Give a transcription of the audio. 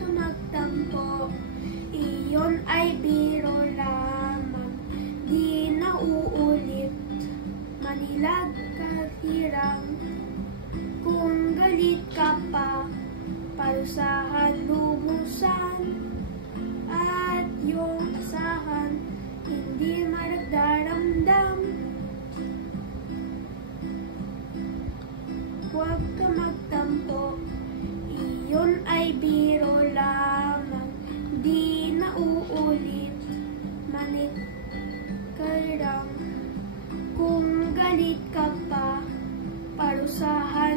ka magtampo, iyon ay biro lamang, di na uulit. Manilag ka hirang, kung galit ka pa, parusahan lumusan, at yung asahan hindi maragdaramdam. Huwag ka magtampo, iyon ay biro lamang, di na uulit. Manig ka lang, kung galit ka pa, parusahan